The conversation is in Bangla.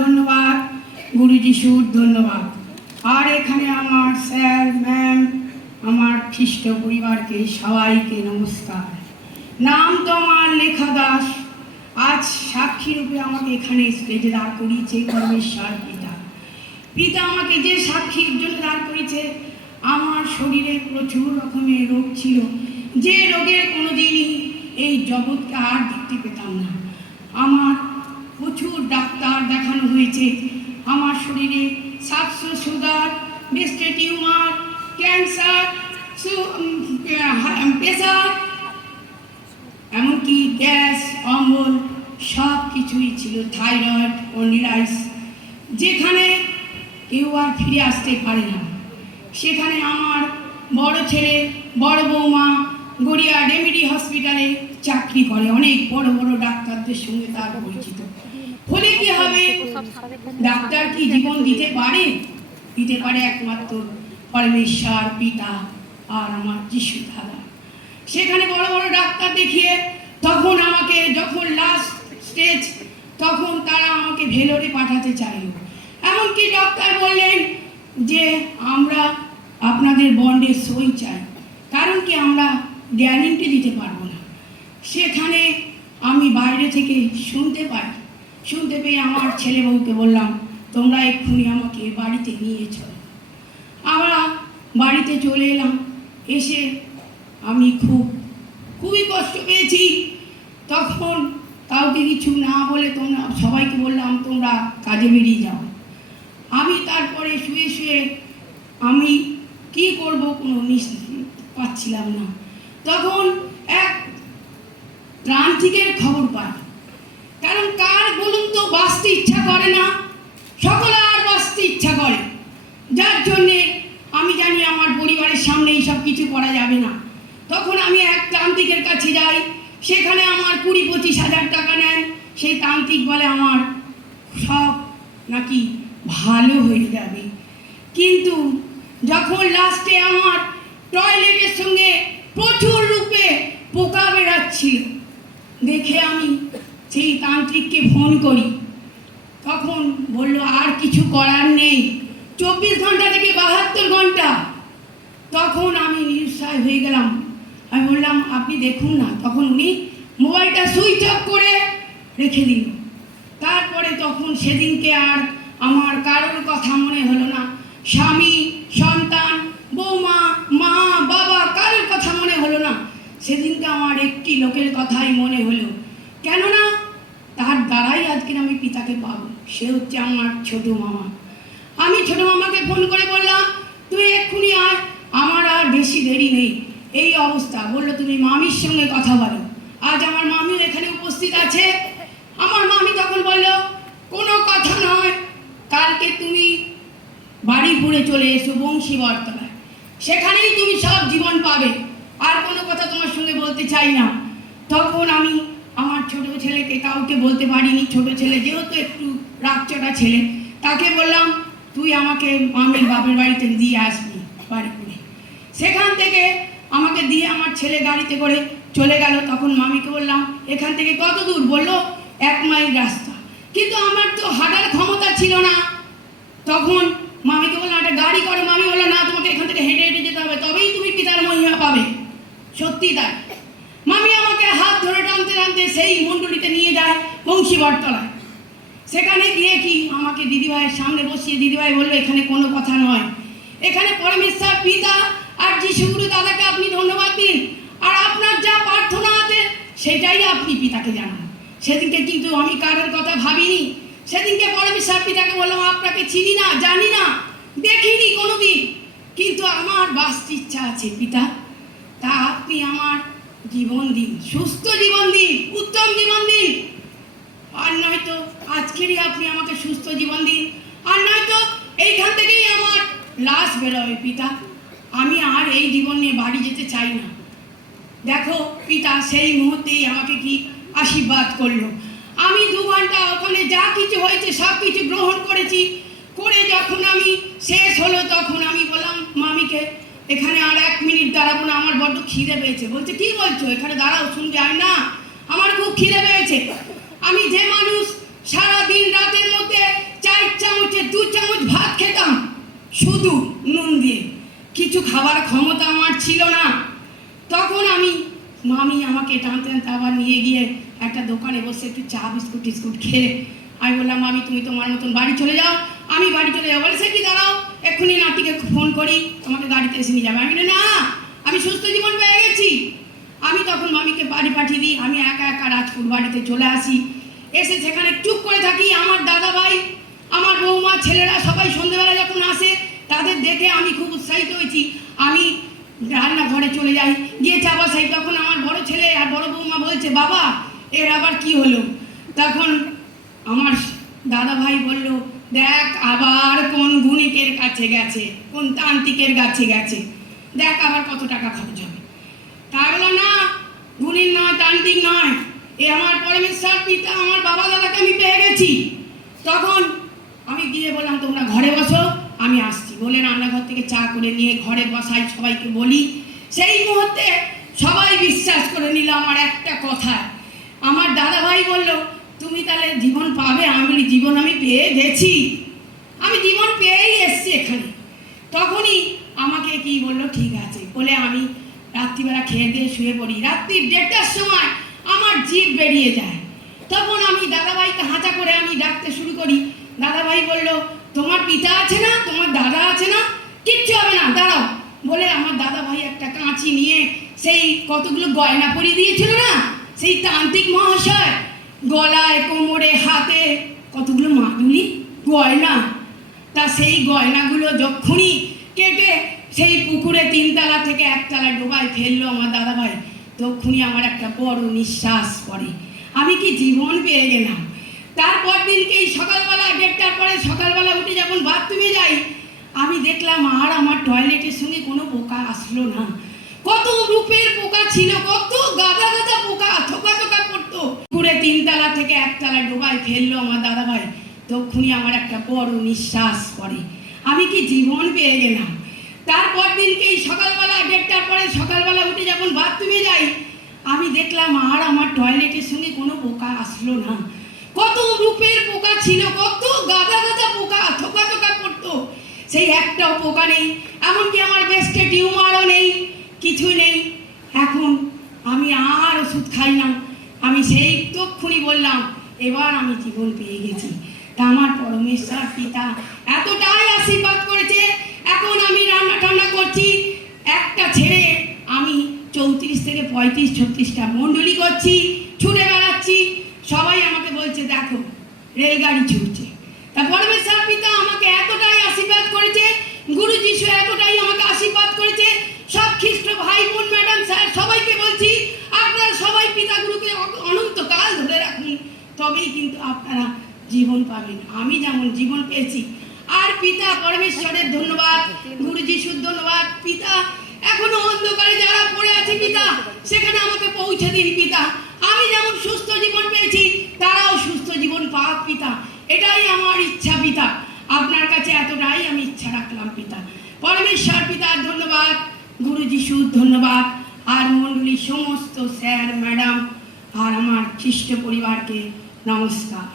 ধন্যবাদ, গুরুজি সুর ধন্যবাদ। আর এখানে আমার স্যার ম্যাম, আমার খ্রিস্ট পরিবারকে সবাইকে নমস্কার। নাম তো আমার লেখা দাস। আজ সাক্ষী রূপে আমাকে এখানে স্টেজে দাঁড় করিয়েছে পরমেশ্বর পিতা। পিতা আমাকে যে সাক্ষীর জন্য দাঁড় করেছে, আমার শরীরে প্রচুর রকমের রোগ ছিল, যে রোগের কোনোদিনই এই জগৎকে আর দেখতে পেতাম না। আমার প্রচুর ডাক্তার দেখানো হয়েছে। আমার শরীরে sugar, breast tumour, cancer, pressure, এমনকি গ্যাস, অম্বল সব কিছুই ছিল, থাইরয়েড, অন্ডিলাইস। যেখানে কেউ আর ফিরে আসতে পারে না, সেখানে আমার বড় ছেলে, বড় বৌমা গড়িয়া ডেমিডি হসপিটালে চাকরি করে, অনেক বড় বড় ডাক্তারদের সঙ্গে তার পরিচিত। ফলে কি হবে, ডাক্তার কি জীবন দিতে পারে? দিতে পারে একমাত্র পরমেশ্বর পিতা আর আমার যিশু দাদা। সেখানে বড় বড় ডাক্তার দেখিয়ে তখন আমাকে, যখন লাস্ট স্টেজ, তখন তারা আমাকে ভেলোরে পাঠাতে চাইল। এমনকি ডাক্তার বললেন যে আমরা আপনাদের বন্ডে সই চাই, কারণ কি আমরা গ্যারেন্টি দিতে পারবো না। সেখানে আমি বাইরে থেকে শুনতে পেয়ে আমার ছেলে বউকে বললাম, তোমরা এক্ষুনি আমাকে বাড়িতে নিয়ে চলো। আমরা বাড়িতে চলে এলাম। এসে আমি খুবই কষ্ট পেয়েছি। তখন কাউকে কিছু না বলে তোমরা সবাইকে বললাম তোমরা কাজে বেরিয়ে যাও। আমি তারপরে শুয়ে শুয়ে আমি কি করব কোনো পাচ্ছিলাম না। তখন এক প্রান্তিকের খবর পাই, কারণ কার বলুন তো বাঁচতে ইচ্ছা করে না, সকলের বাঁচতে ইচ্ছা করে। যার জন্যে আমি জানি আমার পরিবারের সামনে এইসব কিছু করা যাবে না। তখন আমি এক তান্ত্রিকের কাছে যাই, সেখানে আমার 20-25 হাজার টাকা নেন। সেই তান্ত্রিক বলে আমার সব নাকি ভালো হয়ে যাবে। কিন্তু যখন লাস্টে আমার টয়লেটের সঙ্গে প্রচুর রূপে পোকা বেরাচ্ছিল, দেখে আমি সেই তান্ত্রিককে ফোন করি। তখন বলল আর কিছু করার নেই, 24 ঘন্টা থেকে 72 ঘন্টা। তখন আমি নিরুৎসাহ হয়ে গেলাম। আমি বললাম আপনি দেখুন না। তখন উনি মোবাইলটা সুইচ অফ করে রেখে দিল। তারপরে তখন সেদিনকে আর আমার কারোর কথা মনে হলো না। স্বামী, সন্তান, বৌমা, মা, বাবা কারোর কথা মনে হলো না। সেদিনকে আমার একটি লোকের কথাই মনে হলো, কেননা তার দ্বারাই আজকে আমি পিতাকে পাবো। সে হচ্ছে আমার ছোট মামা। আমি ছোট মামাকে ফোন করে বললাম তুই এক্ষুনি আয়, আমার আর বেশি দেরি নেই। এই অবস্থা, বললো তুমি মামির সঙ্গে কথা বলো। আজ আমার মামিও এখানে উপস্থিত আছে। আমার মামি তখন বলল কোনো কথা নয়, কালকে তুমি বাড়িপুরে চলে এসো বংশীবরতলায়, সেখানেই তুমি সব জীবন পাবে। আর কোনো কথা তোমার সঙ্গে বলতে চাই না। তখন আমি আমার ছোট ছেলেকে কাউকে বলতে পারিনি। ছোট ছেলে যেহেতু একটু রাগচটা ছেলে, তাকে বললাম তুই আমাকে মামির বাপের বাড়িতে দিয়ে আসবি বাড়িপুরে। সেখান থেকে আমাকে দিয়ে আমার ছেলে গাড়িতে করে চলে গেল। তখন মামিকে বললাম এখান থেকে কত দূর? বললো 1 মাইল রাস্তা। কিন্তু আমার তো হাঁটার ক্ষমতা ছিল না। তখন মামিকে বললাম একটা গাড়ি করো। মামি বললো না, তোমাকে এখান থেকে হেঁটে হেঁটে যেতে হবে, তবেই তুমি পিতার মহিমা পাবে। সত্যি তাই। মামি আমাকে হাত ধরে টানতে টানতে সেই মণ্ডলীতে নিয়ে যায় বংশীবরতলায়। সেখানে গিয়ে কি আমাকে দিদিভাইয়ের সামনে বসিয়ে দিদিভাই বললো এখানে কোনো কথা নয়, এখানে পরমেশ্বর পিতা আর যিশুগুরু দাদাকে আপনি ধন্যবাদ দিন, আর আপনার যা প্রার্থনা আছে সেটাই আপনি পিতাকে জানান। সেদিনকে কিন্তু আমি কারোর কথা ভাবিনি। সেদিনকে পরমেশ্বর পিতাকে বললাম আপনাকে চিনি না, জানি না, দেখিনি কোনোদিন, কিন্তু আমার বাঁচতে ইচ্ছা আছে পিতা। তা আপনি আমার জীবন দিন, সুস্থ জীবন দিন, উত্তম জীবন দিন। আর নয়তো আজকেরই আপনি আমাকে সুস্থ জীবন দিন, আর নয়তো এইখান থেকেই আমার লাশ বেরোবে পিতা। আমি আর এই জীবন নিয়ে বাড়ি যেতে চাই না। দেখো পিতা সেই মুহূর্তেই আমাকে কি আশীর্বাদ করলো। আমি 2 ঘন্টা ওখানে যা কিছু হয়েছে সব কিছু গ্রহণ করেছি। করে যখন আমি শেষ হলো তখন আমি বললাম মামিকে এখানে আর 1 মিনিট দাঁড়াবো না, আমার বড্ড খিদে পেয়েছে। বলছে কি বলছো, এখানে দাঁড়াও, শুনবে? আমি না, আমার খুব খিদে পেয়েছে। আমি যে মানুষ সারা দিন রাতের মধ্যে শুধু নুন দিয়ে, কিছু খাবার ক্ষমতা আমার ছিল না। তখন মামি আমাকে টানতে টানতে আবার নিয়ে গিয়ে একটা দোকানে বসে একটু চা বিস্কুট টিস্কুট খেয়ে আমি বললাম, মামি তুমি তোমার মতন বাড়ি চলে যাও, আমি বাড়ি চলে যাবো। বলে, সে কি, দাঁড়াও, এক্ষুনি নাতিকে ফোন করি, তোমাকে গাড়িতে এসে নিয়ে যাবে। আমি বলি, না, আমি সুস্থ জীবন পেয়ে গেছি। আমি তখন মামিকে বাড়ি পাঠিয়ে দিই, আমি একা একা রাজপুর বাড়িতে চলে আসি। এসে সেখানে চুপ করে থাকি। আমার দাদা ভাই, আমার বৌমা, ছেলেরা সবাই সন্ধ্যেবেলা যখন আসে তাদের দেখে আমি খুব উৎসাহিত হয়েছি। আমি রান্নাঘরে চলে যাই, গিয়ে চা বসাই। তখন আমার বড় ছেলে আর বড় বৌমা বলছে, বাবা এর আবার কি হলো? তখন আমার দাদা ভাই বলল, দেখ আবার কোন গুণিকের কাছে গেছে, কোন তান্ত্রিকের কাছে গেছে, দেখ আবার কত টাকা খরচ হবে। তা বললো, না, গুণিক নয়, তান্ত্রিক নয়, এ আমার পরমেশ্বর পিতা, আমার বাবা দাদাকে আমি পেয়ে গেছি। তখন আমি গিয়ে বললাম, তোমরা ঘরে বসো, আমি আসছি। বলে রান্নাঘর থেকে চা করে নিয়ে ঘরে বসাই, সবাইকে বলি। সেই মুহূর্তে সবাই বিশ্বাস করে নিল আমার একটা কথা। আমার দাদা ভাই বলল, তুমি তাহলে জীবন পাবে? আমি বলি, জীবন আমি পেয়ে গেছি, আমি জীবন পেয়েই এসছি এখানে। তখনই আমাকে কি বললো, ঠিক আছে বলে আমি রাত্রিবেলা খেয়ে দিয়ে শুয়ে পড়ি। রাত্রি 1:30টার সময় আমার জিভ বেরিয়ে যায়। তখন আমি দাদাভাইকে হাঁচা করে আমি ডাকতে শুরু করি। দাদাভাই বলল, তোমার পিতা আছে না, তোমার দাদা আছে না, কিচ্ছু হবে না, দাঁড়াও। বলে আমার দাদাভাই একটা কাঁচি নিয়ে সেই কতগুলো গয়না পরিয়ে দিয়েছিল না সেই তান্ত্রিক মহাশয়, গলায়, কোমরে, হাতে কতগুলো মাদুলি গয়না, তা সেই গয়নাগুলো যখনই কেটে সেই পুকুরে 3তলা থেকে 1তলা ডোবায় ফেললো আমার দাদাভাই, তখনই আমার একটা বড় নিঃশ্বাস পড়ে। আমি কি জীবন পেয়ে গেলাম। তারপর দিনকেই সকালবেলা 1:30টার পরে সকালবেলা উঠে যখন বাথরুমে যাই, আমি দেখলাম আর আমার টয়লেটের সঙ্গে কোনো পোকা আসলো না। কত রূপের পোকা ছিল, কত গাদা গাদা পোকা থোকা থোকা পড়তো। পুকুরে 3তলা থেকে 1তলা ডোবায় ফেললো আমার দাদাভাই, তখনই আমার একটা বড় নিঃশ্বাস পড়ে। আমি কি জীবন পেয়ে গেলাম। তারপর দিনকেই সকালবেলা 1:30টার পরে সকালবেলা উঠে যখন বাথরুমে যাই, আমি দেখলাম আর আমার টয়লেটের সঙ্গে কোনো পোকা আসলো না। কত রূপের পোকা ছিল, কত গাদা গাদা পোকা থোকা থোকা পড়তো, সেই একটাও পোকা নেই। এমনকি আমার বেস্টে টিউমারও নেই, কিছু নেই। এখন আমি আর ওষুধ খাই না। আমি সেই তক্ষুনি বললাম, এবার আমি জীবন পেয়ে গেছি। তা আমার পরমেশ্বর পিতা এতটাই আশীর্বাদ করেছে, এখন আমি রান্না টান্না করছি একটা ছেড়ে, আমি 34 থেকে 35 36টা মণ্ডলী করছি, ছুটে বেড়াচ্ছি। সবাই আমাকে বলছে, দেখো রেলগাড়ি ছুটছে। তা পরমেশ্বর পিতা আমাকে এতটাই আশীর্বাদ করেছে, গুরু যিশু এতটাই আমাকে আশীর্বাদ করেছে। সব খ্রিস্ট ভাই বোন ম্যাডাম স্যার সবাইকে বলছি, আপনারা সবাই পিতা গুরুকে অনন্তকাল ধরে রাখুন, তবেই কিন্তু আপনারা জীবন পাবেন। আমি যেমন জীবন পেয়েছি, আর পিতা পরমেশ্বরের ধন্যবাদ, গুরু যিশুর ধন্যবাদ। পিতা এখনো অন্ধকারে যারা পড়ে আছে, পিতা সেখানে আমাকে পৌঁছে দিন। পিতা আমি যেমন সুস্থ জীবন পেয়েছি, তারাও সুস্থ জীবন পাক পিতা, এটাই আমার ইচ্ছা পিতা। আপনার কাছে এতটাই আমি ইচ্ছা রাখলাম পিতা। পরমেশ্বর পিতার ধন্যবাদ, গুরু যিশুর ধন্যবাদ, আর মণ্ডলীর সমস্ত স্যার ম্যাডাম আর আমার খ্রিস্ট পরিবারকে নমস্কার।